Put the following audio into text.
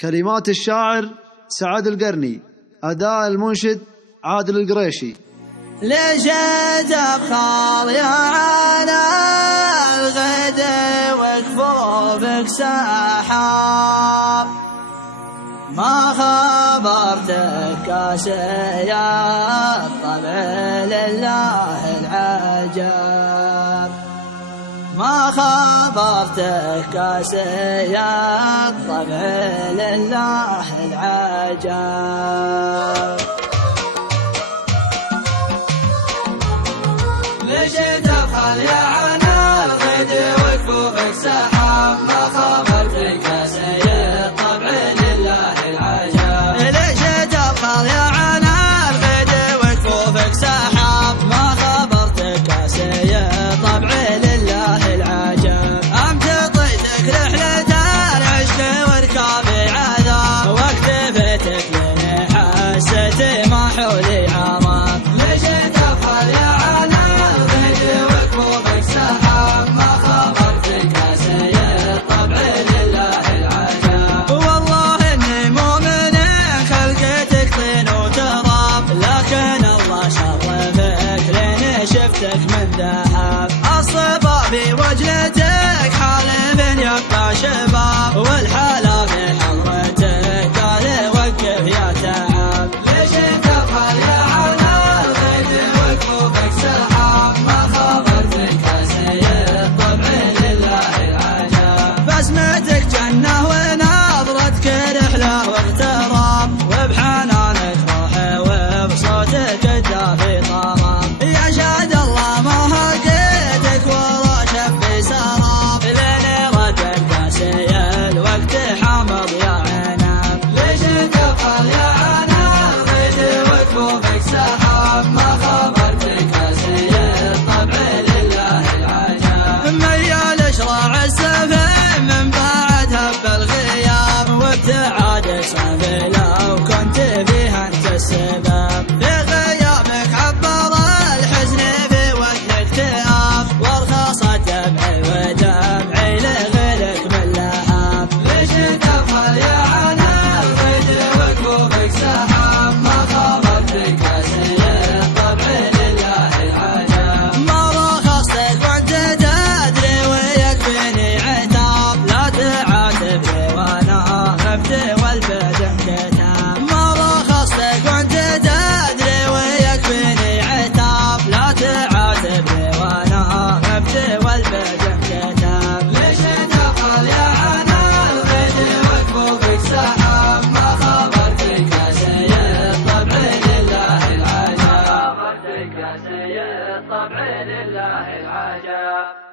كلمات الشاعر سعد القرني، أداء المنشد عادل القريشي. ليش تبخل يا على الغد وكفوفك سحاب، ما خبرتك كاسيا الطبع لله العجاب، ما خبرتك كاسيا الطبع لله العجاب. ليش تبخل يا عنا الغد وكفوفك سحاب، ما خبرتك كاسيا الطبع لله العجاب. ليش تبخل يا عنا الغد وكفوفك سحاب، ما خبرتك كاسيا الطبع لله العجاب. امتطيتك رحلة العشق وركابي عذاب، واكتفيتك لاني حسيت ما حولي عظام. ليش تبخل يا عنا الغد وكفوفك سحاب، ما خبرتك كاسيا الطبع لله العجاب. والله اني مؤمن خلقتك طين وتراب، لكن الله شرفك لاني شفتك من ذهب. الصبا بوجلتك حالف يبقى شباب، والحلا في حضرتك قال وقف يا تعب. ليش تبخل يا عنا الغد وكفوفك سحاب، ما خبرتك كاسيا الطبع لله العجاب. بسمتك جنة ونظرتك رحلة واغتراب، وبحنانك روحي وبصوتك الدافي طراب. يا شهد الله ما هقيتك ولا شفي سراب، لاني ردك كاسيا الوقت حامض يا عناب. ليش تبخل يا عنا الغد وكفوفك سحاب، ما خبرتك كاسيا الطبع لله العجاب. ميال اشراع السفن من بعد هب الغياب، وابتعادك صافي لو كنت فيها انت السبب. في غيابك عبر الحزن في وقت الاكتئاب، وارخصت دمعي ودمعي لغيرك من لهاب. ليش تبخل يا عنا الغد وكفوفك سحاب، ما خبرتك كاسيا الطبع لله العجاب. ما رخصتك وانت تدري ويكفيني عتاب، لا تعاتبني وانا خفت والبدن كتاب. ما رخصتك وانت تدري ويكفيني عتاب، لا تعاتبني وانا خفت والبدن كتاب. ليش تبخل يا عنا الغد وكفوفك سحاب، ما خبرتك كاسيا الطبع لله العجاب. ما خبرتك كاسيا الطبع لله العجاب.